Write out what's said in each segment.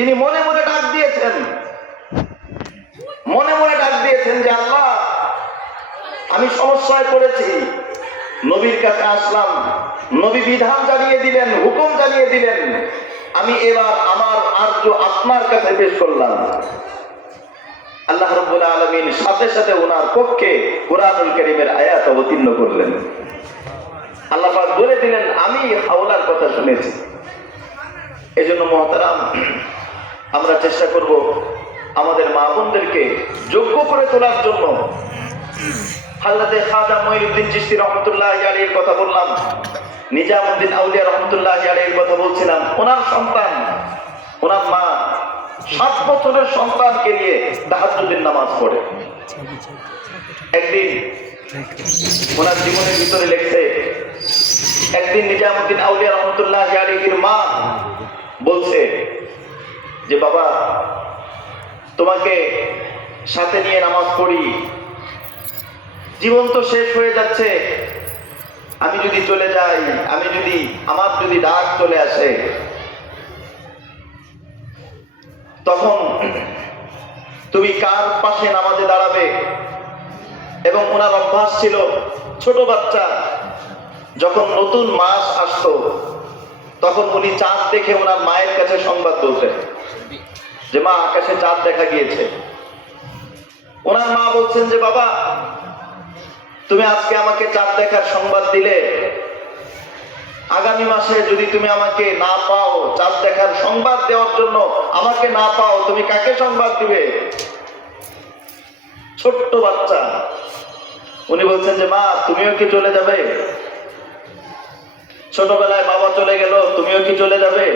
তিনি মনে মনে ডাক দিয়েছেন, মনে মনে ডাক দিয়েছেন যে আল্লাহ, আমি সমস্যায় পড়েছি, নবীর কাছে আসলাম, নবী বিধান জানিয়ে দিলেন, হুকুম জানিয়ে দিলেন, আমি এবার আমার আরজ আপনার কাছে পেশ করলাম। আল্লাহ রাব্বুল আলামিন সাথে সাথে ওনার পক্ষে কুরআনুল কারীমের আয়াত অবতীর্ণ করলেন। আল্লাহ পাক বলে দিলেন, আমি হাওলার কথা শুনেছি। এজন্য মুহতারাম, আমরা চেষ্টা করব আমাদের মা বোনদেরকে যোগ্য করে তোলার জন্য। হযরত খাজা মঈনুদ্দিন চিশতি রহমাতুল্লাহি আলাইহির কথা বললাম, নিজামউদ্দিন আউলিয়া রহমাতুল্লাহি আলাইহির কথা বলছিলাম। ওনার সন্তান, ওনার মা 7 বছরের সন্তানকে নিয়ে তাহাজ্জুদের নামাজ পড়ে। একদিন ওনার জীবনের ভিতরে লেখছে, একদিন নিজামউদ্দিন আউলিয়া রহমাতুল্লাহি আলাইহির মা বলছে যে বাবা, তোমাকে সাথে নিয়ে নামাজ পড়ি, জীবন তো শেষ হয়ে যাচ্ছে, আমি যদি চলে যাই, আমার যদি ডাক চলে আসে, তখন তুমি কার পাশে নামাজে দাঁড়াবে? এবং ওনার অভ্যাস ছিল, ছোট বাচ্চা যখন নতুন মাস আসতো তখন উনি চাঁদ দেখে ওনার মায়ের কাছে সংবাদ বলতেন যে মা, আকাশে চাঁদ দেখা গিয়েছে। ওনার মা বলছেন যে বাবা, তুমি আজকে আমাকে চাঁদ দেখার সংবাদ দিলে, আগামী মাসে যদি তুমি আমাকে না পাও, চাঁদ দেখার সংবাদ দেওয়ার জন্য আমাকে না পাও, তুমি কাকে সংবাদ দিবে? ছোট্ট বাচ্চা। উনি বলছেন যে মা, তুমিও কি চলে যাবে? ছোটবেলায় বাবা চলে গেল, তুমিও কি চলে যাবে?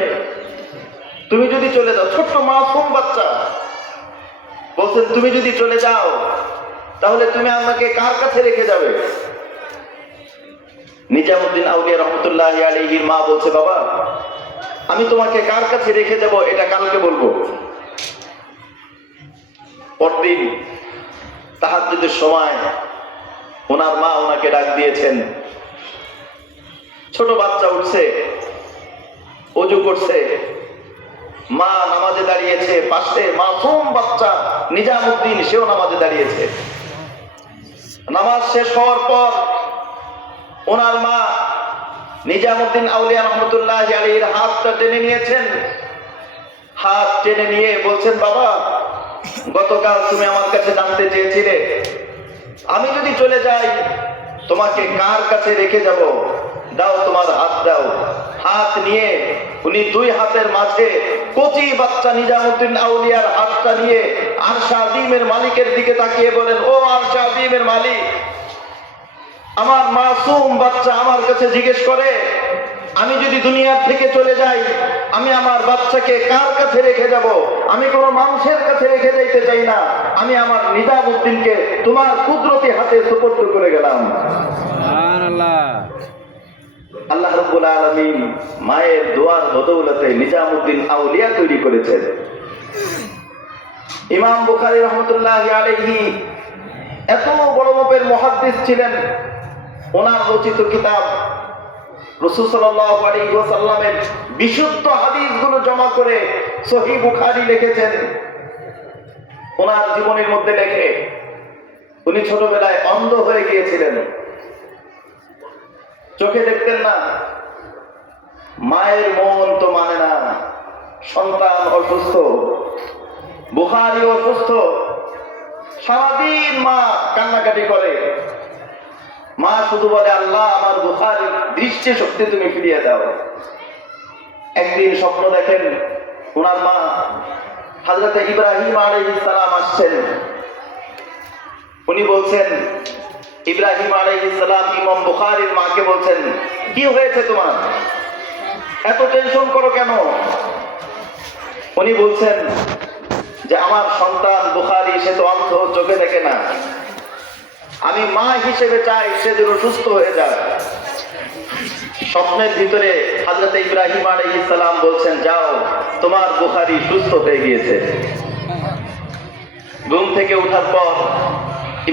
তুমি যদি চলে যাও, ছোট্ট মাসুম বাচ্চা বলছেন, তুমি যদি চলে যাও তাহলে তুমি আমাকে কার কাছে রেখে যাবে? নিজামউদ্দিন আউলিয়া রহমাতুল্লাহি আলাইহির মা বলছে, বাবা, আমি তোমাকে কার কাছে রেখে যাব এটা কালকে বলবো। পরদিন তাহাজ্জুদের সময় ওনার মা ওনাকে ডাক দিয়েছেন। ছোট বাচ্চা উঠছে, ওযু করছে, মা নামাজে দাঁড়িয়েছে, পাশে মাসুম বাচ্চা নিজামউদ্দিন, সেও নামাজে দাঁড়িয়েছে। নামাজ শেষ হওয়ার পর ওনার মা নিজামউদ্দিন আউলিয়া রহমাতুল্লাহি আলাইহির হাতটা টেনে নিয়েছেন। হাত টেনে নিয়ে বলছেন, বাবা, গতকাল তুমি আমার কাছে জানতে চেয়েছিলে আমি যদি চলে যাই তোমাকে কার কাছে রেখে যাব, দাও তোমার হাত দাও। হাত নিয়ে উনি 2 হাতের মাঝে কচি বাচ্চা নিজামউদ্দিন আউলিয়ার হাতটা নিয়ে আরশে আজিমের মালিকের দিকে তাকিয়ে বলেন, ও আরশে আজিমের মালিক, আমার মাসুম বাচ্চা আমার কাছে জিজ্ঞেস করে, আমি যদি দুনিয়ার থেকে চলে যাই আমি আমার বাচ্চাকে কার কাছে রেখে যাব? আমি কোনো মানুষের কাছে রেখে যাইতে চাই না, আমি আমার নিজামউদ্দিনকে তোমার কুদরতি হাতে সুপর্দ করে গেলাম। সুবহানাল্লাহ। আল্লাহ রাব্বুল আলামিন মায়ের দোয়ার বদৌলতে নিজামউদ্দিন আউলিয়া তৈরি করেছেন। ইমাম বুখারী রহমাতুল্লাহি আলাইহি এত বড় মাপের মুহাদ্দিস ছিলেন। ওনার রচিত কিতাব রাসূল সাল্লাল্লাহু আলাইহি ওয়াসাল্লামের বিশুদ্ধ হাদিসগুলো জমা করে সহিহ বুখারী লিখেছেন। ওনার জীবনের মধ্যে লেখে, উনি ছোটবেলায় অন্ধ হয়ে গিয়েছিলেন, চোখে দেখতেন না। মায়ের মন তো মানে না, সন্তান অসুস্থ, বুখারী অসুস্থ, সারাদিন মা কান্নাকাটি করে। মা শুধু বলে, আল্লাহ, আমার বুখারীর দৃষ্টি শক্তি তুমি ফিরিয়ে দাও। একদিন স্বপ্ন দেখেন ওনার মা হযরত ইব্রাহিম আলাইহিস সালাম আসছেন। উনি বলছেন, ইব্রাহিম আলাইহিস সালাম ইমাম বুখারীর মাকে বলছেন, কি হয়েছে তোমার, এত টেনশন করো কেন? উনি বলছেন যে আমার সন্তান বুখারী, সে তো অন্ধ, চোখে দেখে না, আমি মা হিসেবে চাই সে যেন সুস্থ হয়ে যায়। স্বপ্নের ভিতরে হযরত ইব্রাহিম আলাইহিস সালাম বলছেন, যাও, তোমার বুখারী সুস্থ হয়ে গিয়েছে। ঘুম থেকে ওঠার পর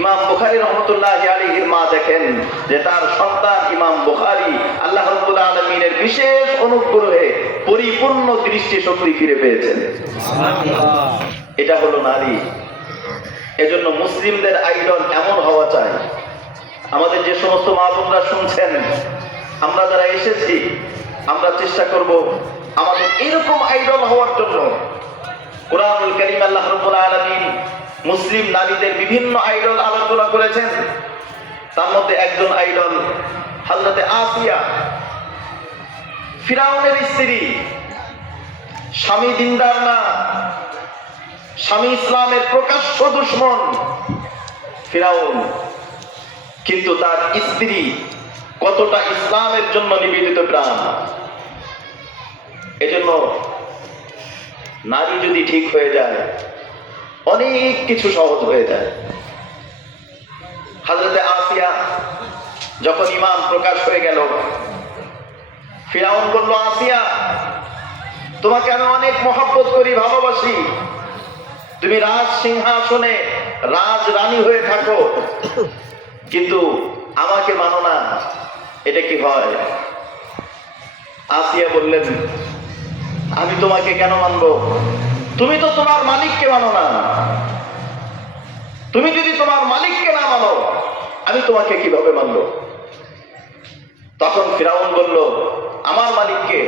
ইমাম বুখারী রহমাতুল্লাহি আলাইহির মা দেখেন যে তার সন্তান ইমাম বুখারী আল্লাহ রাব্বুল আলামিনের বিশেষ অনুগ্রহে পরিপূর্ণ দৃষ্টি শক্তি ফিরে পেয়েছেন। এটা হলো নারী। এজন্য মুসলিমদের আইডল এমন হওয়া চাই। আমাদের যে সমস্ত মা বোনরা শুনছেন, আমরা যারা এসেছি, আমরা চেষ্টা করব আমাদের এরকম আইডল হওয়ার জন্য। কুরআনুল কারীম আল্লাহ রাব্বুল আলামিন মুসলিম নারীদের বিভিন্ন আইডল আলোচনা করেছেন। তার মধ্যে একজন আইডল হযরতে আসিয়া, ফিরাউনের স্ত্রী। স্বামী দিনদার না, স্বামী ইসলামের প্রকাশ্য দুশমন ফিরাউন, কিন্তু তার স্ত্রী কতটা ইসলামের জন্য নিবেদিত প্রাণ। এজন্য নারী যদি ঠিক হয়ে যায়, অনেক কিছু সহজ হয়ে যায়। হযরতে আসিয়া যখন ঈমান প্রকাশ হয়ে গেল, ফিরাউন বলল, আসিয়া, তোমাকে আমি অনেক মহব্বত করি, ভালোবাসি, তুমি রাজ সিংহাসনে রাজ রানী হয়ে থাকো, কিন্তু আমাকে মানো না, এটা কি হয়? আসিয়া বললেন, আমি তোমাকে কেন মানবো? তুমি তো তোমার মালিককে মানো না। তুমি যদি তোমার মালিককে না মানো, আমি তোমাকে কিভাবে মানবো? তখন ফিরাউন বলল, আমার মালিককে?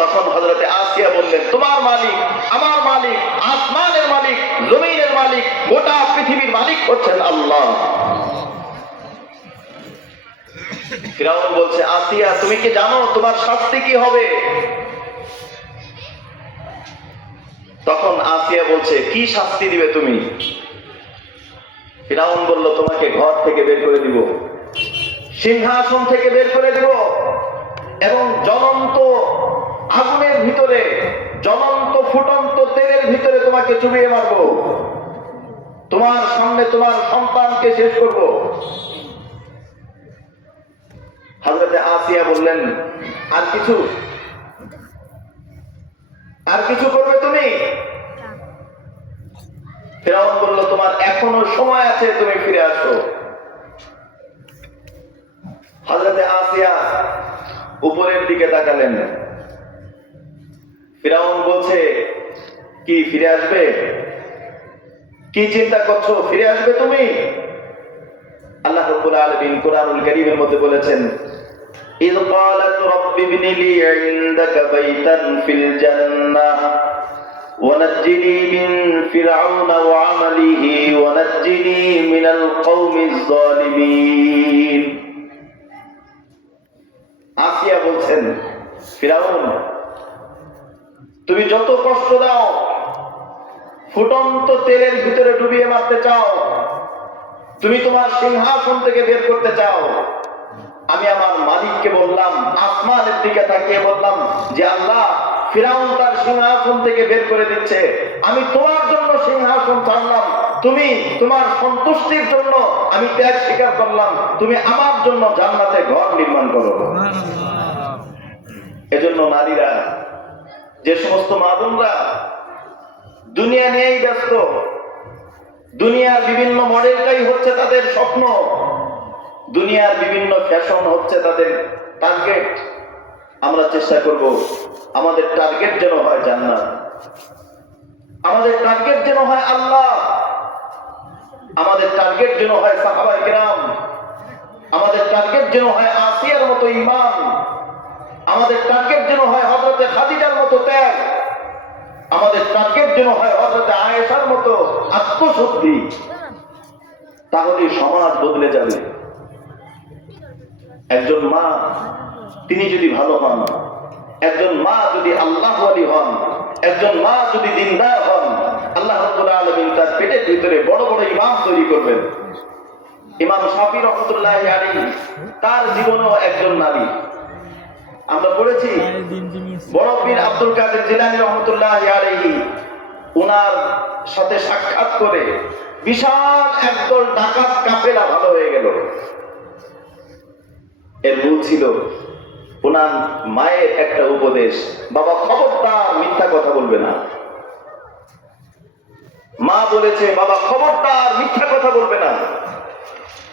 তখন হযরতে আসিয়া বললেন, তোমার মালিক, আমার মালিক, আসমানের মালিক, জমিনের মালিক, গোটা পৃথিবীর মালিক হচ্ছেন আল্লাহ। ফিরাউন বলছে, আসিয়া, তুমি কি জানো তোমার শাস্তি কি হবে? তখন আসিয়া বলছে, কি শাস্তি দিবে তুমি? ফিরাউন বলল, তোমাকে ঘর থেকে বের করে দিব, সিংহাসন থেকে বের করে দিব, এবং জ্বলন্ত আগুনের ভিতরে, জ্বলন্ত ফুটন্ত তেলের ভিতরে তোমাকে চুবিয়ে মারবো, তোমার সামনে তোমার সন্তানকে শেষ করব। হযরতে আসিয়া বললেন, আর কিছু? আর কিছু করবে তুমি? ফিরাউন বলল, তোমার এখনো সময় আছে, তুমি ফিরে আসো। হযরতে আসিয়া উপরের দিকে তাকালেন। ফিরাউন বলছে, কি ফিরে আসবে? কি চিন্তা করছো, ফিরে আসবে তুমি? আল্লাহ রাব্বুল আলামিন কুরআনুল কারীমের মধ্যে বলেছেন, ইয ক্বালাত রাব্বি ইবনি লি ইনদাকা বাইতান ফিল জান্নাহ ওয়া নাজ্জিনি মিন ফিরআউনা ওয়া আমালিহি ওয়া নাজ্জিনি মিনাল কওমিজ যালিমিন। আসিয়া বলছেন, ফিরাউন, তুমি যত কষ্ট দাও, ফুটন্ত তেলের ভিতরে ডুবিয়ে মারতে চাও, তুমি তোমার সিংহাসন থেকে বের করতে চাও, আমি আমার মালিককে বললাম, আসমানের দিকে তাকিয়ে বললাম যে আল্লাহ, ফিরাউন তার সিংহাসন থেকে বের করে দিচ্ছে, আমি তোমার জন্য সিংহাসন ছাড়লাম, তুমি তোমার সন্তুষ্টির জন্য আমি ত্যাগ স্বীকার করলাম, তুমি আমার জন্য জান্নাতে ঘর নির্মাণ করো। এজন্য নারীরা, যে সমস্ত মা বোনরা দুনিয়া নিয়েই ব্যস্ত, দুনিয়ার বিভিন্ন মডেলটাই হচ্ছে তাদের স্বপ্ন, দুনিয়ার বিভিন্ন ফ্যাশন হচ্ছে তাদের টার্গেট, আমরা চেষ্টা করব আমাদের টার্গেট যেন হয় জান্নাত, আমাদের টার্গেট যেন হয় আল্লাহ, আমাদের টার্গেট যেন হয় সাহাবায়ে কেরাম, আমাদের টার্গেট যেন হয় আসিয়ার মতো ঈমান, আমাদের টার্গেট যেন হয় হযরতে খাদিজার মতো ত্যাগ, আমাদের টার্গেট যেন হয় হযরতে আয়েশার মতো আত্মশুদ্ধি। তাহলে সমাজ বদলে যাবে। একজন মা, তিনি যদি ভালো হন, একজন মা যদি আল্লাহ ওয়ালি হন, একজন মা যদি দিনদার হন, আল্লাহ রাব্বুল আলামিন তার পেটের ভিতরে বড় বড় ইমাম তৈরি করবেন। ইমাম শাফি রাহমাতুল্লাহি আলাইহি, তার জীবনেও একজন নারী। আমরা পড়েছি বড় পীর আব্দুল কাদের জিলানী রাহমাতুল্লাহি আলাইহি, ওনার সাথে সাক্ষাৎ করে বিশাল একদল ডাকাত কাফেলা ভালো হয়ে গেল। এর মূল ছিল ওনার মায়ের একটা উপদেশ, বাবা খবরদার মিথ্যা কথা বলবে না। মা বলেছে, বাবা খবরদার মিথ্যা কথা বলবে না।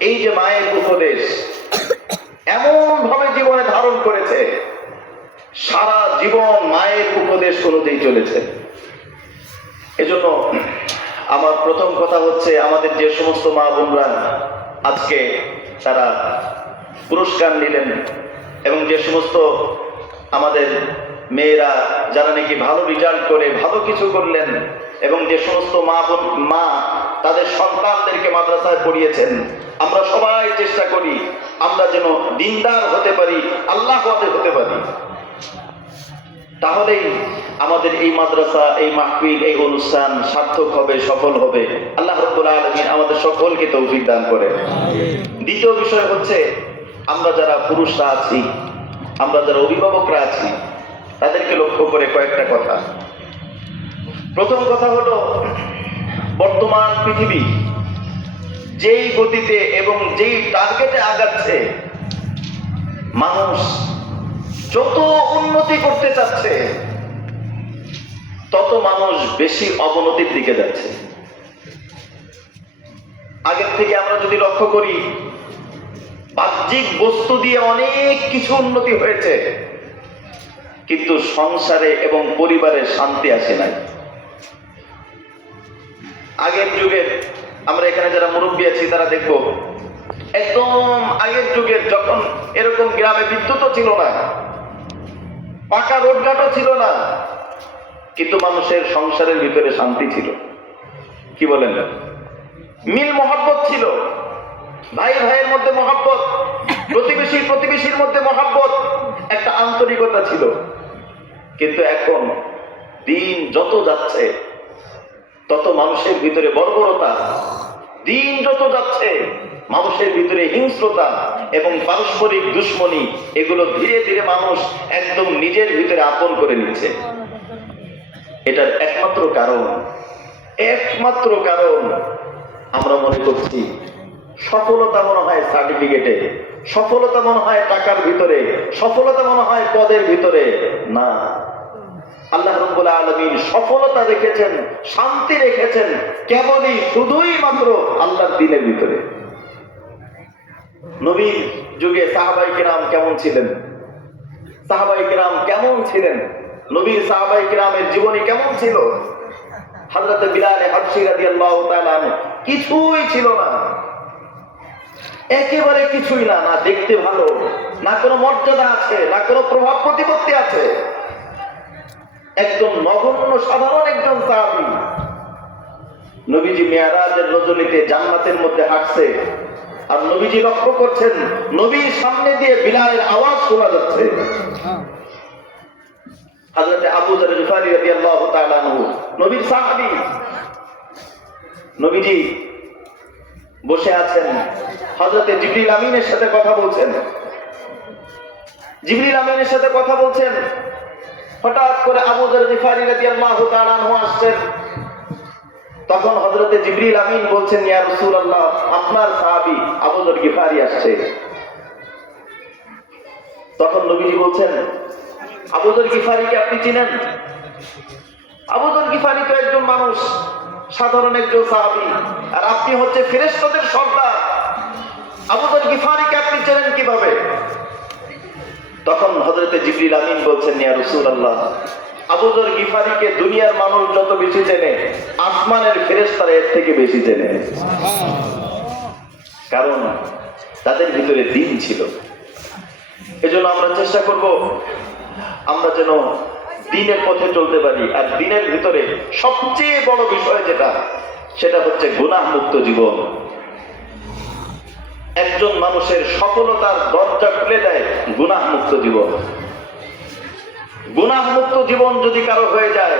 এই যে মায়ের উপদেশ এমন ভাবে জীবনে ধারণ করেছে, সারা জীবন মায়ের উপদেশ অনুযায়ী চলেছে। এজন্য আমার প্রথম কথা হচ্ছে, আমাদের যে সমস্ত মা বোনরা আজকে তারা পুরস্কার নিলেন, এবং যে সমস্ত আমাদের মেয়েরা যারা নাকি ভালো রেজাল্ট করে ভালো কিছু করলেন, এবং যে সমস্ত মা তাদের সন্তানদেরকে মাদ্রাসায় পড়িয়েছেন, আমরা সবাই চেষ্টা করি আমরা যেন দিনদার হতে পারি, আল্লাহওয়াতে হতে পারি। তাহলেই আমাদের এই মাদ্রাসা, এই মাহফিল, এই অনুষ্ঠান সার্থক হবে, সফল হবে। আল্লাহ রাব্বুল আলামিন আমাদের সকলকে তৌফিক দান করে। দ্বিতীয় বিষয় হচ্ছে, আমরা যারা পুরুষরা আছি, আমরা যারা অভিভাবকরা আছি, তাদেরকে লক্ষ্য করে কয়েকটা কথা। প্রথম কথা হলো, বর্তমান পৃথিবী যেই গতিতে এবং যেই টার্গেটে আগাচ্ছে, মানুষ যত উন্নতি করতে চাচ্ছে তত মানুষ বেশি অবনতির দিকে যাচ্ছে। আগের থেকে আমরা যদি লক্ষ্য করি, বাহ্যিক বস্তু দিয়ে অনেক কিছু উন্নতি হয়েছে, কিন্তু সংসারে এবং পরিবারে শান্তি আসে নাই। আগের যুগে আমরা এখানে যারা মুরব্বী আছি তারা দেখবো, একদম আগের যুগের যখন এরকম গ্রামে বিদ্যুৎও ছিল না, পাকা রোডঘাটও ছিল না, কিন্তু মানুষের সংসারের ভিতরে শান্তি ছিল। কি বলেন? মিল মহব্বত ছিল, ভাই ভাইয়ের মধ্যে মহব্বত, প্রতিবেশীর মধ্যে মহব্বত, একটা আন্তরিকতা ছিল। কিন্তু এখন দিন যত যাচ্ছে তত মানুষের ভিতরে বর্বরতা, দিন যত যাচ্ছে মানুষের ভিতরে হিংস্রতা এবং পারস্পরিক দুশ্মনী, এগুলো ধীরে ধীরে মানুষ একদম নিজের ভিতরে আপন করে নিচ্ছে। এটার একমাত্র কারণ আমরা মনে করছি সফলতা মনে হয় সার্টিফিকেটে, সফলতা মনে হয় টাকার ভিতরে, সফলতা মনে হয় পদের ভিতরে। না, আল্লাহ রাব্বুল আলামিন সফলতা রেখেছেন, শান্তি রেখেছেন কেবলই শুধুই মাত্র আল্লাহর দ্বীনের ভিতরে। নবীর যুগে সাহাবায়ে কেরাম কেমন ছিলেন? নবীর সাহাবায়ে কেরামের জীবনী কেমন ছিল? হযরত বিলাল হাবশী রাদিয়াল্লাহু তাআলা কিছুই ছিল না, একেবারে কিছুই না। না দেখতে ভালো, না কোনো মর্যাদা আছে, না কোনো প্রভাব প্রতিপত্তি আছে, একদম নগণ্য সাধারণ একজন সাহাবী। নবীজি মেরাজের রজনীতে জান্নাতের মধ্যে হাঁটছে, আর নবীজি লক্ষ্য করছেন নবীর সামনে দিয়ে বিলালের আওয়াজ শোনা যাচ্ছে। হযরত আবু যর গিফারী রাদিয়াল্লাহু তাআলা আনহু, নবীর সাহাবী, নবীজি বসে আছেন, হযরত জিবরিল আমিনের সাথে কথা বলছেন। হঠাৎ করে আবু যর গিফারী রাদিয়াল্লাহু তাআলা আনহু আসছেন। তখন হযরত জিবরিল আমিন বলছেন, ইয়া রাসূলুল্লাহ, আপনার সাহাবী আবু যর গিফারী আসছে। তখন নবীজি বলছেন, আবু যর গিফারীকে আপনি চিনেন? আবু যর গিফারী তো একজন মানুষ, সাধারণ একজন সাহাবী, আর আপনি হচ্ছে ফেরেশতাদের সর্দার। আবু যর গিফারীকে আপনি চেনেন কিভাবে? তখন হযরত জিবরিল আমিন বলছেন, ইয়া রাসূলুল্লাহ, আবু যর গিফারীকে দুনিয়ার মানুষ যত বেশি চেনে, আসমানের ফেরেশতারা এর থেকে বেশি চেনে। কারণ তাদের ভিতরে দ্বীন ছিল। এজন্য আমরা চেষ্টা করব আমরা যেন দ্বীনের পথে চলতে পারি। আর দ্বীনের ভিতরে সবচেয়ে বড় বিষয় সেটা হচ্ছে গুনাহ মুক্ত জীবন। একজন মানুষের সফলতার দরজা খুলে দেয় গুনাহ মুক্ত জীবন। গুনাহ মুক্ত জীবন যদি কারো হয়ে যায়,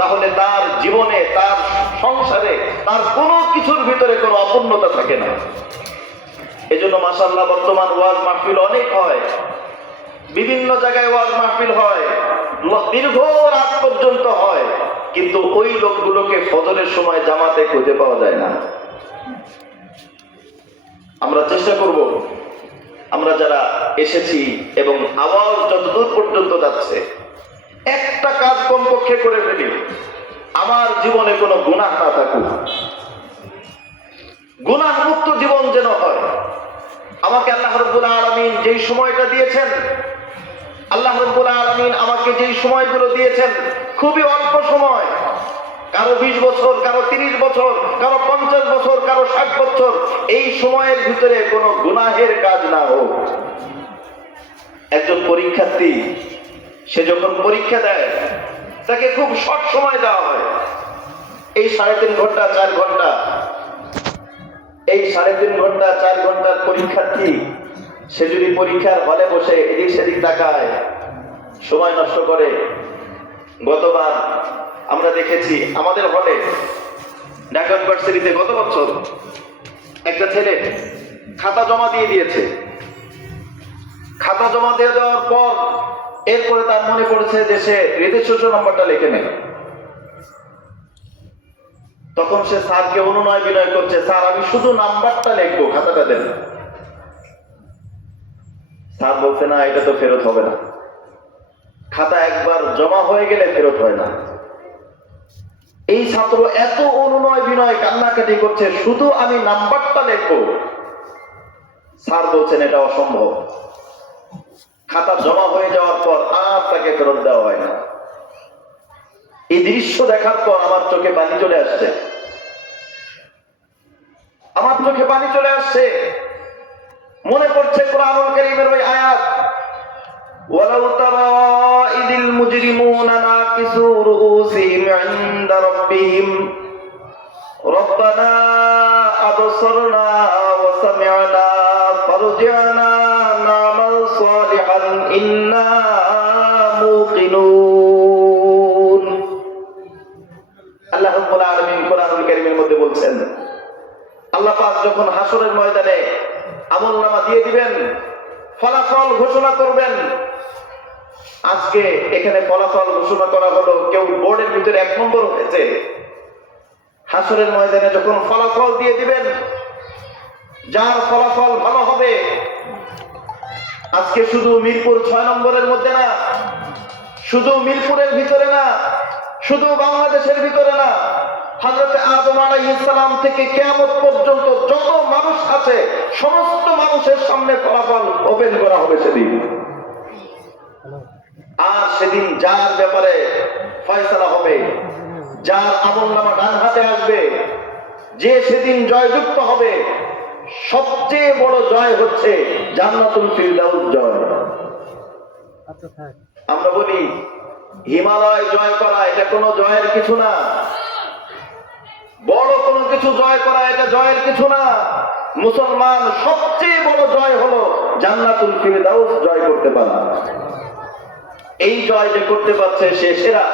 তাহলে তার জীবনে, তার সংসারে, তার কোনো কিছুর ভিতরে কোনো অপূর্ণতা থাকে না। এজন্য মাশাআল্লাহ বর্তমান ওয়াজ মাহফিল অনেক হয়, বিভিন্ন জায়গায় ওয়াজ মাহফিল হয়, দীর্ঘ রাত পর্যন্ত হয়, কিন্তু ওই লোকগুলোকে ফজরের সময় জামাতে খুঁজে পাওয়া যায় না। আমরা চেষ্টা করব, আমরা যারা এসেছি এবং আওয়াজ যতদূর পর্যন্ত যাচ্ছে, একটা কাজ কমপক্ষে করে ফেলি, আমার জীবনে কোনো গুনাহ না থাকুক, গুনাহ মুক্ত জীবন যেন হয়। আমাকে আল্লাহ রাব্বুল আলামিন যেই সময়টা দিয়েছেন, আল্লাহ রাব্বুল আলামিন আমাকে যে সময়গুলো দিয়েছেন খুবই অল্প সময়, কারো 20 বছর, কারো 30 বছর, কারো 50 বছর, কারো 60 বছর, এই সময়ের ভিতরে কোনো গুনাহের কাজ না হোক। একজন পরীক্ষার্থী সে যখন পরীক্ষা দেয় তাকে খুব শর্ট সময় দেওয়া হয়, এই 3.5 ঘন্টা 4 ঘন্টা। এই 3.5 ঘন্টা 4 ঘন্টার পরীক্ষার্থী সে যদি পরীক্ষার হলে বসে এদিক সেদিক তাকায়, সময় নষ্ট করে। গতবার আমরা দেখেছি আমাদের হলে ঢাকা ইউনিভার্সিটিতে গত বছর একটা ছেলে খাতা জমা দিয়ে দিয়েছে। খাতা জমা দিয়ে দেওয়ার পর এরপরে তার মনে পড়েছে যে সে রেজিস্ট্রেশন নাম্বারটা লিখে নেয়। তখন সে স্যারকে অনুনয় বিনয় করছে, স্যার আমি শুধু নাম্বারটা লিখবো, খাতাটা দেন। স্যার বলছে, না এটা তো ফেরত হবে না, খাতা একবার জমা হয়ে গেলে ফেরত হয় না। এই ছাত্র এত অনুনয় বিনয় কান্নাকাটি করছে, শুধু আমি নাম্বারটা লিখবো। স্যার বলছেন এটা অসম্ভব। খাতা জমা হয়ে যাওয়ার পর আর তাকে ফেরত দেওয়া হয় না। এই দৃশ্য দেখার পর আমার চোখে পানি চলে আসছে, আমার চোখে পানি চলে আসছে। মনে পড়ছে কোরআনুল কারীমের ওই আয়াত, ওয়ালাউ তারা ইদিল মুজরিমুনা নাকিসু রুউসিহিম ইনদা রাব্বিহিম রব্বানা আবসারনা ওয়া সামি'না ফারজি'না না'মাল সালিহান ইন্না মুকিনুন। আল্লাহ রাব্বুল আলামিন কোরআনুল কারীমের মধ্যে বলছেন, আল্লাহ পাক যখন হাসরের ময়দানে আমলনামা দিয়ে দিবেন, ফলাফল ঘোষণা করবেন। আজকে এখানে ফলাফল ঘোষণা করা হলো, কেউ বোর্ডের ভিতরে 1 নম্বর হয়েছে। হাসরের ময়দানে যখন ফলাফল দিয়ে দিবেন, যার ফলাফল ভালো হবে, আজকে শুধু মিরপুর 6 নম্বরের মধ্যে না, শুধু মিরপুরের ভিতরে না, শুধু বাংলাদেশের ভিতরে না, হযরত আদম আলাইহিস সালাম থেকে কিয়ামত পর্যন্ত যত মানুষ আছে সমস্ত মানুষের সামনে ফলাফল ওপেন করা হবে সেদিন। আর সেদিন যার ব্যাপারে ফয়সালা হবে, যার আমলনামা ডান হাতে আসবে, যে সেদিন জয়যুক্ত হবে, সবচেয়ে বড় জয় হচ্ছে জান্নাতুল ফিরদাউস জয়। আমরা বলি হিমালয় জয় করা এটা কোনো জয়ের কিছু না, বড় কোনো কিছু জয় করা এটা জয়ের কিছু না। মুসলমান সবচেয়ে বড় জয় হলো জান্নাতুল ফিরদাউস জয় করতে পারা। এই জয় যে করতে পারছে সে সেরা।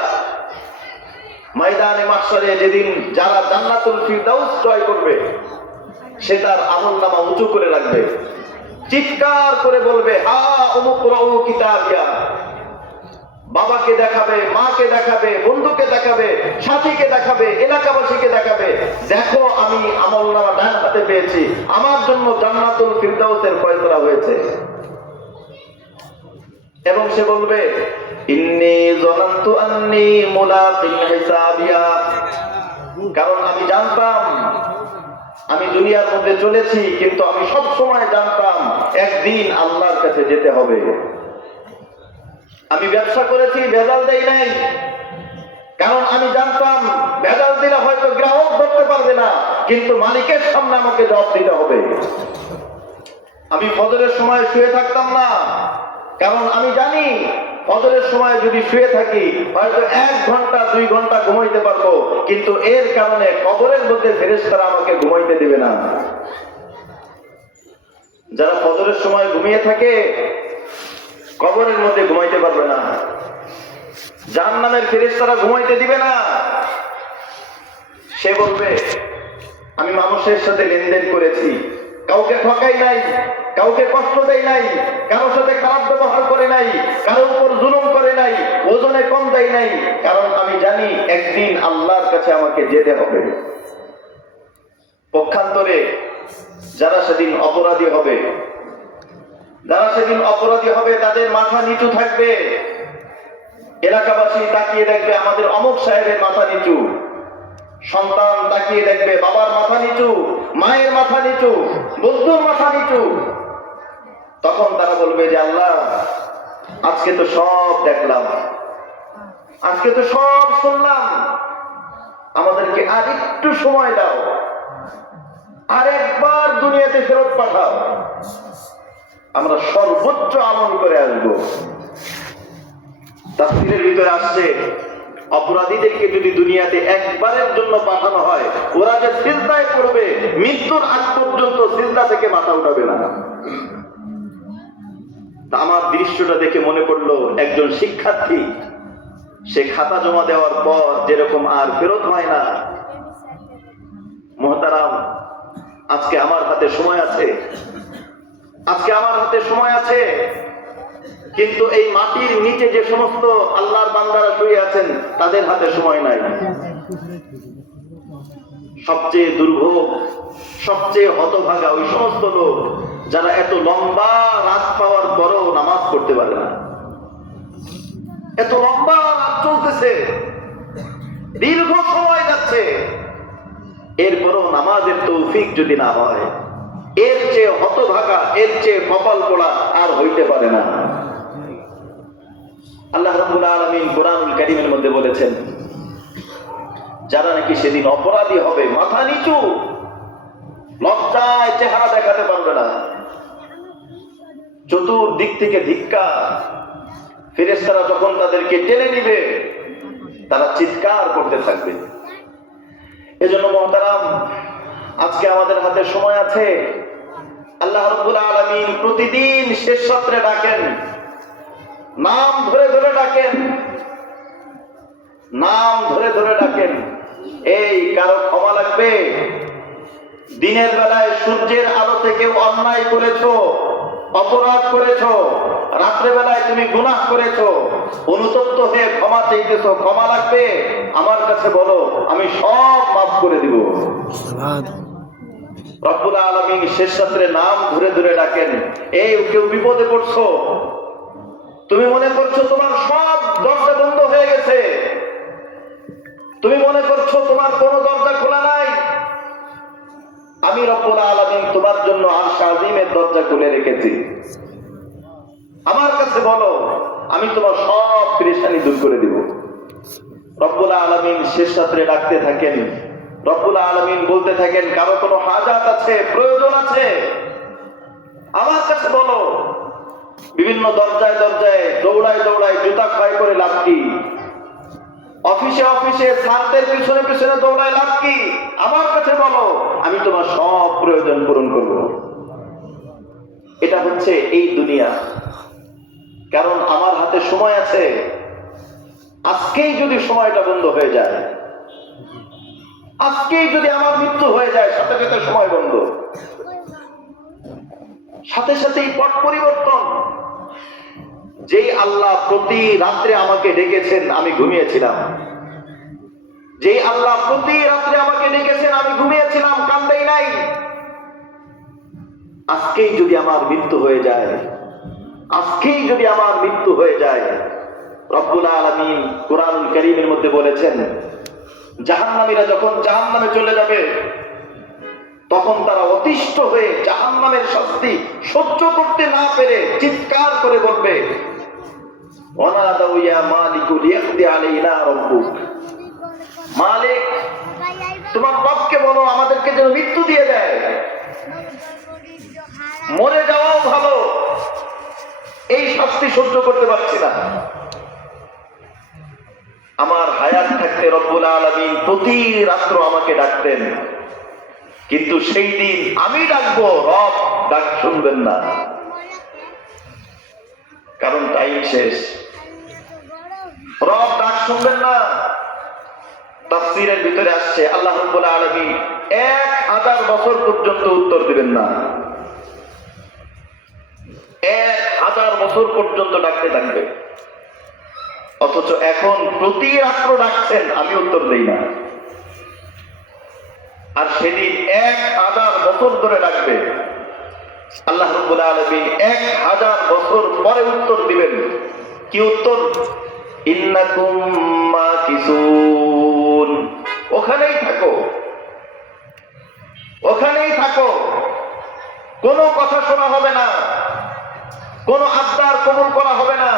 ময়দানে মাহশরে যেদিন যারা জান্নাতুল ফিরদাউস জয় করবে, সে তার আমলনামা উঁচু করে রাখবে, চিৎকার করে বলবে, হা উমুকরাউ কিতাবিয়া। বাবাকে দেখাবে, মাকে দেখাবে, বন্ধুকে দেখাবে, সাথীকে দেখাবে, এলাকাবাসীকে দেখাবে, দেখো আমি আমলনামা ডান হাতে পেয়েছি, আমার জন্য জান্নাতুল ফিরদাউসের ফয়সালা হয়েছে। এবং সে বলবে, ইন্নী যানানতু আন্নী মুলাকিন হিসাবিয়া। কারণ আমি জানতাম, আমি দুনিয়ার মধ্যে চলেছি, কিন্তু আমি সব সময় জানতাম একদিন আল্লাহর কাছে যেতে হবে। আমি ব্যবসা করেছি, ভেজাল দেই নাই, কারণ আমি জানতাম ভেজাল দিলে হয়তো গ্রাহক ধরতে পারবে না, কিন্তু মালিকের সামনে আমাকে জবাব দিতে হবে। আমি ফজরের সময় শুয়ে থাকতাম না, কারণ আমি জানি ফজরের সময় যদি শুয়ে থাকি হয়তো 1 ঘন্টা 2 ঘন্টা ঘুমাইতে পারবো, কিন্তু এর কারণে কবরের মধ্যে ফেরেশতারা আমাকে ঘুমাইতে দিবে না। যারা ফজরের সময় ঘুমিয়ে থাকে কবরের মধ্যে ঘুমাইতে পারবে না, জাহান্নামের ফেরেশতারা ঘুমাইতে দিবে না। সে বলবে, আমি মানুষের সাথে লেনদেন করেছি, কাউকে ঠকাই নাই, কাউকে কষ্ট দেই নাই, কারোর সাথে খারাপ ব্যবহার করে নাই, কারোর উপর জুলুম করে নাই, ওজনে কম দেয় নাই, কারণ আমি জানি একদিন আল্লাহর কাছে আমাকে যেতে হবে। পক্ষান্তরে যারা সেদিন অপরাধী হবে, যারা সেদিন অপরাধী হবে তাদের মাথা নিচু থাকবে। এলাকাবাসী তাকিয়ে দেখবে আমাদের অমুক সাহেবের মাথা নিচু, সন্তান তাকিয়ে দেখবে বাবার মাথা নিচু, মায়ের মাথা নিচু, বন্ধুর মাথা নিচু। তখন তারা বলবে যে আল্লাহ আজকে তো সব দেখলাম, আজকে তো সব শুনলাম, আমাদেরকে আর একটু সময় দাও, আর একবার দুনিয়াতে ফেরত পাঠাও, আমরা সর্বোচ্চ আমল করে আসবো। তাফসীরের ভিতরে আসছে, অপরাধীদেরকে যদি দুনিয়াতে একবারের জন্য পাঠানো হয়, ওরা যে সিজদায় পড়বে, মৃত্যুর আগ পর্যন্ত সিজদা থেকে মাথা উঠাবে না। আমার দৃশ্যটা দেখে মনে পড়লো, একজন শিক্ষার্থী, সে খাতা জমা দেওয়ার পর যেরকম আর ফেরত হয় না। মুহতারাম, আজকে আমার হাতে সময় আছে, আজকে আমার হাতে সময় আছে, কিন্তু এই মাটির নিচে যে সমস্ত আল্লাহর বান্দারা শুয়ে আছেন, তাদের হাতে সময় নাই। সবচেয়ে দুর্ভোগ, সবচেয়ে হতভাগা ওই সমস্ত লোক যারা এত লম্বা রাত পাওয়ার পরেও নামাজ পড়তে পারে না। এত লম্বা রাত চলতেছে, দীর্ঘ সময় যাচ্ছে, এরপরও নামাজের তৌফিক যদি না হয়, এর চেয়ে হতভাগা, এর চেয়ে কপাল পোড়া আর হইতে পারে না। আল্লাহ রাব্বুল আলামিন কুরআনুল কারীমের মধ্যে বলেছেন, যারা নাকি সেদিন অপরাধী হবে, মাথা নিচু, লজ্জায় চেহারা দেখাতে পারবে না, চতুর্দিক থেকে ধিক্কার, ফেরেশতারা যখন তাদেরকে টেনে নিবে, তারা চিৎকার করতে থাকবে। এজন্য মুহতারাম, আজকে আমাদের হাতে সময় আছে। আল্লাহ রাব্বুল আলামিন প্রতিদিন শেষ রাত্রে ডাকেন, নাম ধরে ধরে ডাকেন, নাম ধরে ধরে ডাকেন। এই কারো ক্ষমা লাগবে? দিনের বেলায় সূর্যের আলোতে কেউ অন্যায় করেছো, অপরাধ করেছো, রাত্রে বেলায় তুমি গুনাহ করেছো, অনুতপ্ত হয়ে ক্ষমা চাইতেছো, ক্ষমা লাগবে? আমার কাছে বলো, আমি সব মাফ করে দিব। রব্বুল আলামিন শেষ রাত্রে নাম ধরে ধরে ডাকেন। এই কেউ বিপদে পড়ছো, তুমি মনে করছো তোমার সব দরজা বন্ধ হয়ে গেছে, তুমি মনে করছো তোমার কোনো দরজা খোলা নাই, আমি রব্বুল আলামিন তোমার জন্য আরশ আযীমের দরজা খুলে রেখেছি। আমার কাছে বলো, আমি তোমার সব পেরেশানি দূর করে দিব। রব্বুল আলামিন শেষ রাত্রে ডাকতে থাকেন, রব্বুল আলামিন বলতে থাকেন, কারো কোনো হাজাত আছে, প্রয়োজন আছে, আমার কাছে বলো। বিভিন্ন দরজায় দরজায় দৌড়ায় দৌড়ায় জুতা ক্ষয় করে লাভ কি? অফিসে অফিসে স্যারদের পিছনে পিছনে দৌড়ায় লাভ কি? আমার কাছে বলো, আমি তোমার সব প্রয়োজন পূরণ করব। এটা হচ্ছে এই দুনিয়া। কারণ আমার হাতে সময় আছে। আজকেই যদি সময়টা বন্ধ হয়ে যায়, আজকেই যদি আমার মৃত্যু হয়ে যায়, সাথে সাথে সময় বন্ধ, সাথে সাথেই পট পরিবর্তন। যেই আল্লাহ প্রতি রাত্রে আমাকে ডেকেছেন, আমি ঘুমিয়েছিলাম, যেই আল্লাহ প্রতি রাত্রে আমাকে ডেকেছেন, আমি ঘুমিয়েছিলাম, কান্দাই নাই, আজকেই যদি আমার মৃত্যু হয়ে যায়, আজকেই যদি আমার মৃত্যু হয়ে যায়, রব্বুল আলামিন কুরআনুল কারীমের মধ্যে বলেছেন, জাহান্নামীরা যখন জাহান্নামে চলে যাবে, তখন তারা অতিষ্ঠ হয়ে জাহান্নামের শাস্তি সহ্য করতে না পেরে চিৎকার করে বলবে, ওয়ানাদাউ ইয়া মালিকু লিয়াকদি আলাইনা রাব্বুক, মালিক তোমার রবকে বলো আমাদেরকে যেন মৃত্যু দিয়ে দেয়, মরে যাওয়াও ভালো, এই শাস্তি সহ্য করতে পারছি না। আমার হায়াত থাকতে রব্বুল আলামিন প্রতি রাত্র আমাকে ডাকতেন, কিন্তু সেই দিন আমি ডাকবো, রব ডাক শুনবেন না, কারণ টাইম শেষ, রব ডাক শুনবেন না। তাফসীরের ভিতরে আসছে, আল্লাহ রাব্বুল আলামিন 1000 বছর পর্যন্ত উত্তর দিবেন না, 1000 বছর পর্যন্ত ডাকতে থাকবে। অথচ এখন প্রতি রাত্র ডাকছেন, আমি উত্তর দেই না। আর সেদিন 1000 বছর ধরে ডাকবে, আল্লাহ রাব্বুল আলামিন 1000 বছর পরে উত্তর দিবেন। কি উত্তর? ইন্নাকুম মাকিসুন, ওখানেই থাকো, ওখানেই থাকো, কোনো কথা শোনা হবে না, কোনো আবদার কবুল করা হবে না।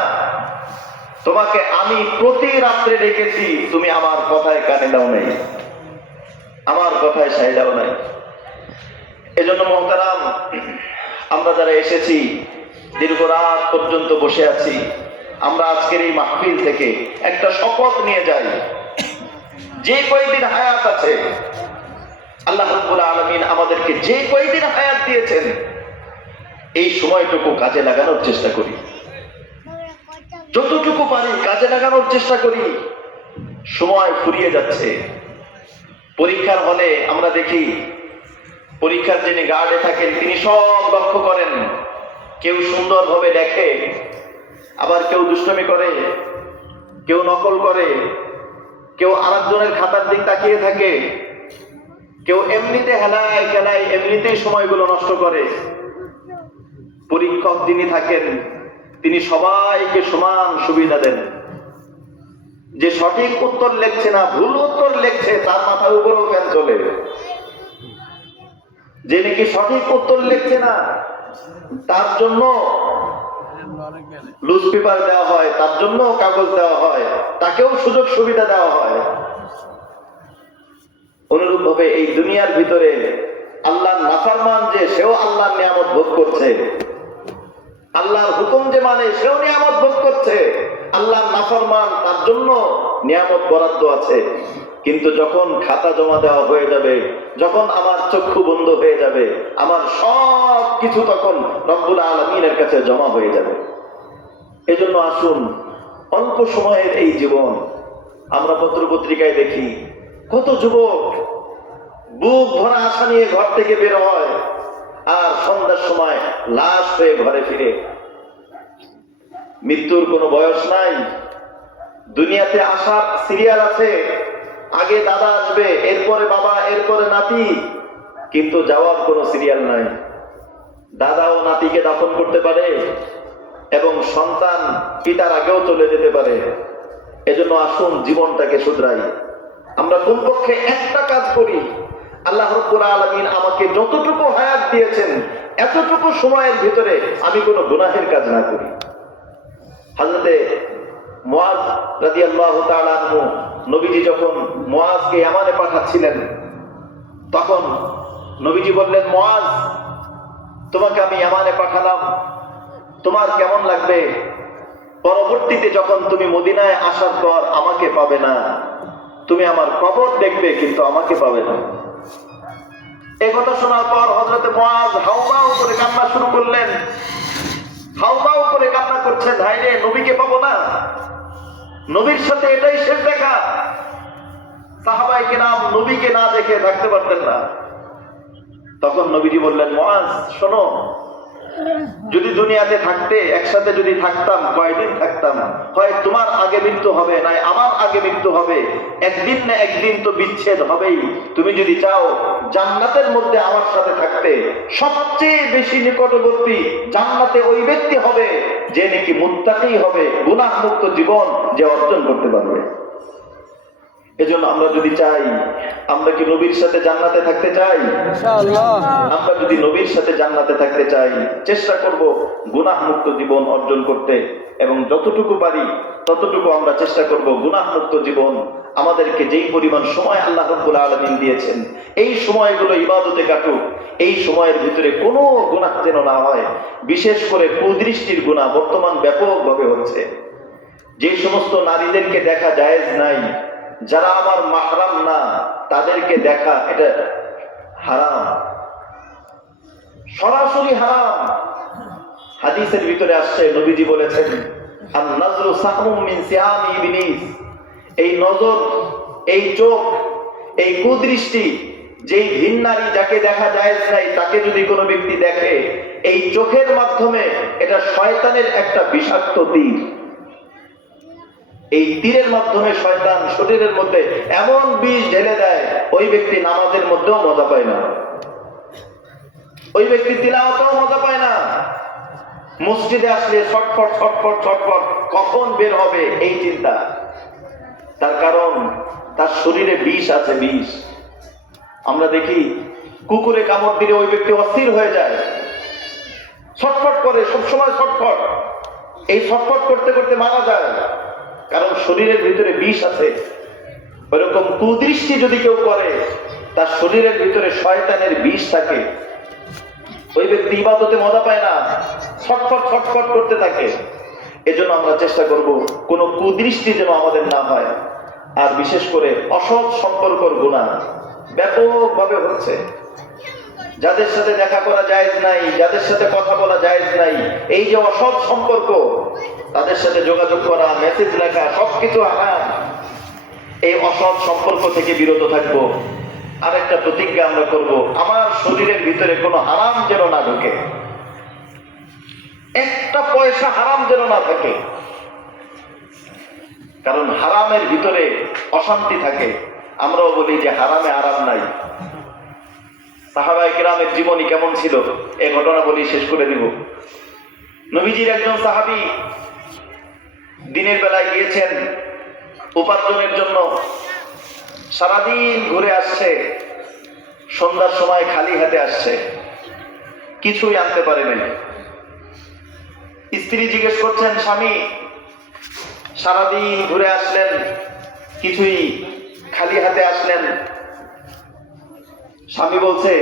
তোমাকে আমি প্রতি রাত্রে ডেকেছি, তুমি আমার কথায় কানে দাও নাই, আমার কথায় সায় দাও নাই। এজন্য মুহতারাম, আমরা যারা এসেছি দীর্ঘ রাত পর্যন্ত বসে আছি, আমরা আজকের এই মাহফিল থেকে একটা শপথ নিয়ে যাই, যে কয়দিন হায়াত আছে আল্লাহ রাব্বুল আলামিন আমাদেরকে যে কয়দিন হায়াত দিয়েছেন এই সময়টুকু কাজে লাগানোর চেষ্টা করি, যতটুকু পারি কাজে লাগানোর চেষ্টা করি। সময় ফুরিয়ে যাচ্ছে। পরীক্ষার হলে আমরা দেখি পরীক্ষার যিনি গার্ডে থাকেন তিনি সব লক্ষ্য করেন, কেউ সুন্দরভাবে দেখে, আবার কেউ দুষ্টমি করে, কেউ নকল করে, কেউ আরেকজনের খাতার দিক তাকিয়ে থাকে, কেউ এমনিতে হেলায় খেলায় এমনিতেই সময়গুলো নষ্ট করে। পরীক্ষক যিনি থাকেন তিনি সবাইকে সমান সুবিধা দেন। যে সঠিক উত্তর লিখছে না, ভুল উত্তর লিখছে, তার মাথার উপরেও ফ্যান চলে। যে নাকি সঠিক উত্তর লিখছে না তার জন্য লুজ পেপার দেওয়া হয়, তার জন্য কাগজ দেওয়া হয়, তাকেও সুযোগ সুবিধা দেওয়া হয়। অনুরূপ ভাবে এই দুনিয়ার ভিতরে আল্লাহর নাফরমান যে, সেও আল্লাহর নিয়ামত ভোগ করছে, আল্লাহর হুকুম যে মানে সেও নিয়ামত ভোগ করছে। আল্লাহর নাফরমান, তার জন্য নিয়ামত বরাদ্দ আছে। কিন্তু যখন খাতা জমা দেওয়া হয়ে যাবে, যখন আমার চক্ষু বন্ধ হয়ে যাবে, আমার সব কিছু তখন রব্বুল আলামিনের কাছে জমা হয়ে যাবে। এজন্য আসুন, অল্প সময়ের এই জীবন। আমরা পত্র পত্রিকায় দেখি কত যুবক বুক ভরা আশা নিয়ে ঘর থেকে বের হয়, আর সন্ধ্যার সময় লাশ হয়ে ঘরে ফিরে। মৃত্যুর কোনো বয়স নাই। দুনিয়াতে আসার সিরিয়াল আছে, আগে দাদা আসবে, এরপরে বাবা, এরপরে নাতি, কিন্তু যাওয়ার কোনো সিরিয়াল নাই। দাদা ও নাতিকে দাফন করতে পারে এবং সন্তান পিতার আগেও চলে যেতে পারে। এজন্য আসুন জীবনটাকে শুধরাই। আমরা কমপক্ষে একটা কাজ করি, আল্লাহ রাব্বুল আলামিন আমাকে যতটুকু হায়াত দিয়েছেন এতটুকু সময়ের ভিতরে আমি কোনো গুনাহের কাজ না করি। হযরতে মুআজ রাদিয়াল্লাহু তাআলা আনহু, নবীজি যখন মুআজকে ইয়ামানে পাঠাচ্ছিলেন, তখন নবীজি বললেন, মুআজ, তোমাকে আমি ইয়ামানে পাঠালাম, তোমার কেমন লাগবে? পরবর্তীতে যখন তুমি মদিনায় আসার পর আমাকে পাবে না, তুমি আমার কবর দেখবে কিন্তু আমাকে পাবে না। এই কথা শোনার পর হযরতে মুআজ হাউমাউ করে কান্না শুরু করলেন। হাউমাউ করে কান্না করছেন, হায় রে, নবীকে পাবো না, নবীর সাথে এটাই শেষ দেখা। সাহাবায়ে কেরাম নবীকে না দেখে থাকতে পারতেন না। তখন নবীজি বললেন, মুআজ শোনো, যদি দুনিয়াতে থাকতে, একসাথে যদি থাকতাম, কয়দিন থাকতাম, হয় তোমার আগে মৃত্যু হবে, নাই আমার আগে মৃত্যু হবে, একদিন না একদিন তো বিচ্ছেদ হবেই। তুমি যদি চাও জান্নাতের মধ্যে আমার সাথে থাকতে, সবচেয়ে বেশি নিকটবর্তী জান্নাতে ওই ব্যক্তি হবে যে নাকি মুত্তাকী হবে, গুনাহ মুক্ত জীবন যে অর্জন করতে পারবে। এজন্য আমরা যদি চাই, আমরা কি নবীর সাথে জান্নাতে থাকতে চাই? ইনশাআল্লাহ। আমরা যদি নবীর সাথে জান্নাতে থাকতে চাই, চেষ্টা করব গুনাহ মুক্ত জীবন অর্জন করতে, এবং যতটুকু পারি ততটুকু আমরা চেষ্টা করব গুনাহ মুক্ত জীবন। আমাদেরকে যেই পরিমাণ সময় আল্লাহ রাব্বুল আলামিন দিয়েছেন, এই সময়গুলো ইবাদতে কাটুক। এই সময়ের ভিতরে কোনো গুনাহ যেন না হয়। বিশেষ করে কুদৃষ্টির গুনাহ বর্তমান ব্যাপকভাবে হচ্ছে। যে সমস্ত নারীদেরকে দেখা জায়েজ নাই, যারা আমার মাহরাম না, তাদেরকে দেখা এটা হারাম, সরাসরি হারাম। হাদিসের ভিতরে আসছে, নবীজি বলেছেন, আন নাজরু সাহমুম মিন সিহামি ইবলিস। এই নজর, এই চোখ, এই কুদৃষ্টি, যেই ভিন নারী যাকে দেখা জায়েজ নাই তাকে যদি কোনো ব্যক্তি দেখে, এই চোখের মাধ্যমে এটা শয়তানের একটা বিষাক্ত তীর। এই তীরের মাধ্যমে শয়তান শরীরের মধ্যে এমন বিষ ঢেলে দেয়, ওই ব্যক্তি নামাজের মধ্যেও মজা পায় না, ওই ব্যক্তি তিলাওয়াতেও মজা পায় না। মসজিদে আসলে ছটফট ছটফট ছটফট, কখন বের হবে এই চিন্তা। তার কারণ তার শরীরে বিষ আছে, বিষ। আমরা দেখি কুকুরে কামড় দিলে ওই ব্যক্তি অস্থির হয়ে যায়, ছটফট করে, সবসময় ছটফট। এই ছটফট করতে করতে মারা যায়, কারণ শরীরের ভিতরে বিষ আছে। ওইরকম কুদৃষ্টি যদি কেউ করে, তার শরীরের ভিতরে শয়তানের বিষ থাকে, ওই ব্যক্তি ইবাদতে মজা পায় না, ছটফট ছটফট করতে থাকে। এজন্য আমরা চেষ্টা করব কোন কুদৃষ্টি যেন আমাদের না হয়। আর বিশেষ করে অসৎ সম্পর্কর গুনাহ ব্যাপকভাবে হচ্ছে। যাদের সাথে দেখা করা জায়েজ নাই, যাদের সাথে কথা বলা জায়েজ নাই, এই যে অসৎ সম্পর্ক, তাদের সাথে যোগাযোগ করা, মেসেজ লেখা, সবকিছু হারাম। এই অসৎ সম্পর্ক থেকে বিরত থাকবো। আরেকটা প্রতিজ্ঞা আমরা করব, আমার শরীরের ভিতরে কোনো হারাম যেন না ঢোকে, একটা পয়সা হারাম যেন না থাকে। কারণ হারামের ভিতরে অশান্তি থাকে। আমরাও বলি যে হারামে আরাম নাই। সাহাবায়ে কেরামের জীবনী কেমন ছিল, এই ঘটনা বলি, শেষ করে দিব। নবীজির একজন সাহাবী দিনের বেলায় গিয়েছেন উপার্জনের জন্য, সারাদিন ঘুরে আসছে, সন্ধ্যার সময় খালি হাতে আসছে, কিছুই আনতে পারেনি। স্ত্রী জিজ্ঞেস করছেন, স্বামী সারাদিন ঘুরে আসলেন, কিছুই খালি হাতে আসলেন। স্বামী বলছে,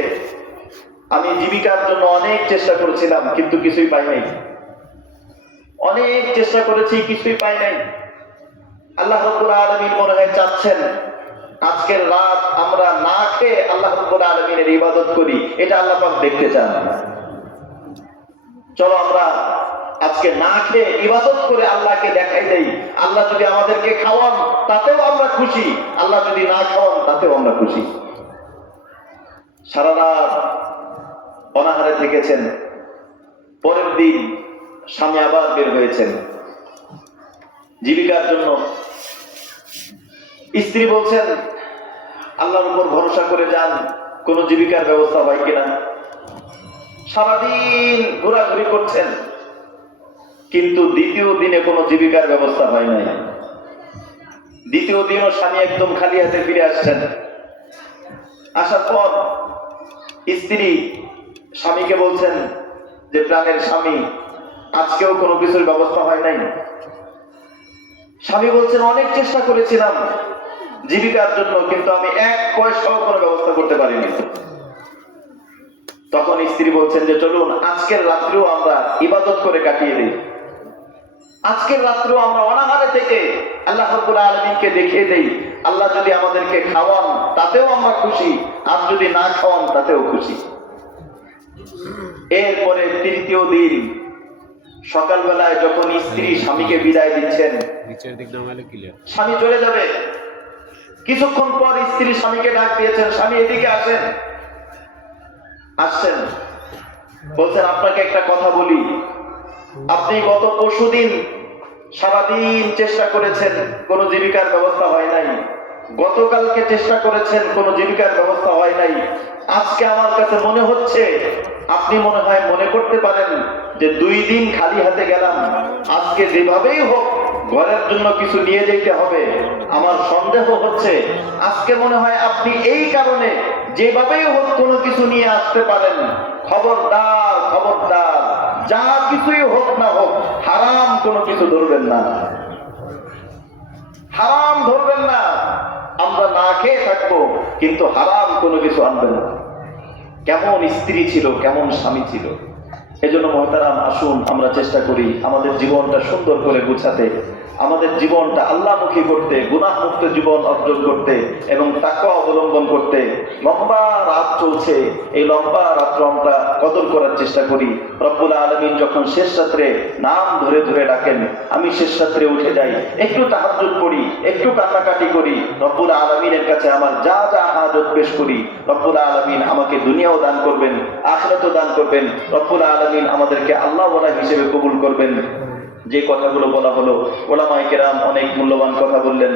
আমি জীবিকার জন্য অনেক চেষ্টা করেছিলাম, কিন্তু কিছুই পাই নাই। অনেক চেষ্টা করেছি, কিছুই পাই নাই। আল্লাহ রাব্বুল আলামিন মনে হয় চাচ্ছেন আজকের রাত আমরা না খেয়ে আল্লাহ রাব্বুল আলামিনের ইবাদত করি, এটা আল্লাহ পাক দেখতে চান। চলো আমরা আজকে না খেয়ে ইবাদত করে আল্লাহকে দেখাই দেই। আল্লাহ যদি আমাদেরকে খাওয়ান তাতেও আমরা খুশি, আল্লাহ যদি না খাওয়ান তাতেও আমরা খুশি। সারা রাত অনাহারে থেকেছেন। পরের দিন স্বামী আবার বের হয়েছেন জীবিকার জন্য। স্ত্রী বলছেন, আল্লাহর উপর ভরসা করে যান, কোন জীবিকার ব্যবস্থা হয় কিনা। সারাদিন ঘোরাঘুরি করছেন, কিন্তু দ্বিতীয় দিনে কোনো জীবিকার ব্যবস্থা হয় নাই। দ্বিতীয় দিনও স্বামী একদম খালি হাতে ফিরে আসছেন। আসার পর স্ত্রী স্বামীকে বলছেন যে, প্রাণের স্বামী, আজকেও কোনো কিছুর ব্যবস্থা হয় নাই। স্বামী বলছেন, অনেক চেষ্টা করেছিলাম জীবিকার জন্য, কিন্তু আমি এক পয়সাও কোনো ব্যবস্থা করতে পারিনি। তখন স্ত্রী বলছেন যে, চলুন আজকের রাত্রেও আমরা ইবাদত করে কাটিয়ে দিই। আজকের রাত্রেও আমরা অনাহারে থেকে আল্লাহ রাব্বুল আলামিনকে দেখিয়ে দেই। আল্লাহ যদি আমাদেরকে খাওয়ান তাতেও আমরা খুশি, আর যদি না খাওয়ান তাতেও খুশি। এরপরে তৃতীয় দিন সকালবেলায় যখন স্ত্রী স্বামীকে বিদায় দিচ্ছেন, স্বামী চলে যাবে, কিছুক্ষণ পর স্ত্রী স্বামীকে ডাক দিয়েছেন, স্বামী এদিকে আসেন। আসছেন, বলছেন, আপনাকে একটা কথা বলি। আপনি গত পরশুদিন সারাদিন চেষ্টা করেছেন, কোনো জীবিকার ব্যবস্থা হয় নাই। গতকালকে চেষ্টা করেছেন, কোনো জীবিকার ব্যবস্থা হয় নাই। আজকে আমার কাছে মনে হচ্ছে আপনি মনে হয় মনে করতে পারেন যে 2 দিন খালি হাতে গেলাম, আজকে যেভাবেই হোক ঘরের জন্য কিছু নিয়ে যেতে হবে। আমার সন্দেহ হচ্ছে আজকে মনে হয় আপনি এই কারণে যেভাবেই হোক কোনো কিছু নিয়ে আসতে পারেন। খবরদার, খবরদার, যা কিছুই হোক না হোক হারাম কোনো কিছু ধরবেন না, হারাম ধরবেন না। আমরা না খেয়ে থাকবো, কিন্তু হারাম কোনো কিছু আনবেন না। কেমন স্ত্রী ছিল, কেমন স্বামী ছিল। এজন্য মহতারাম, আসুন আমরা চেষ্টা করি আমাদের জীবনটা সুন্দর করে গুছাতে, আমাদের জীবনটা আল্লাহমুখী করতে, গুনাহমুক্ত জীবন অর্জন করতে এবং তাকওয়া অবলম্বন করতে। লম্বা রাত চলছে, এই লম্বা রাত্র আমরা কদর করার চেষ্টা করি। রব্বুল আলামিন যখন শেষ রাত্রে নাম ধরে ধরে ডাকেন, আমি শেষ রাত্রে উঠে যাই, একটু তাহাজ্জুদ করি, একটু কান্নাকাটি করি, রব্বুল আলামিনের কাছে আমার যা যা হাজত পেশ করি। রব্বুল আলামিন আমাকে দুনিয়াও দান করবেন, আখিরাতও দান করবেন। রব্বুল আলামিন আমাদেরকে আল্লাহওয়ালা হিসেবে কবুল করবেন। যে কথাগুলো বলা হলো, উলামায়ে কেরাম অনেক মূল্যবান কথা বললেন।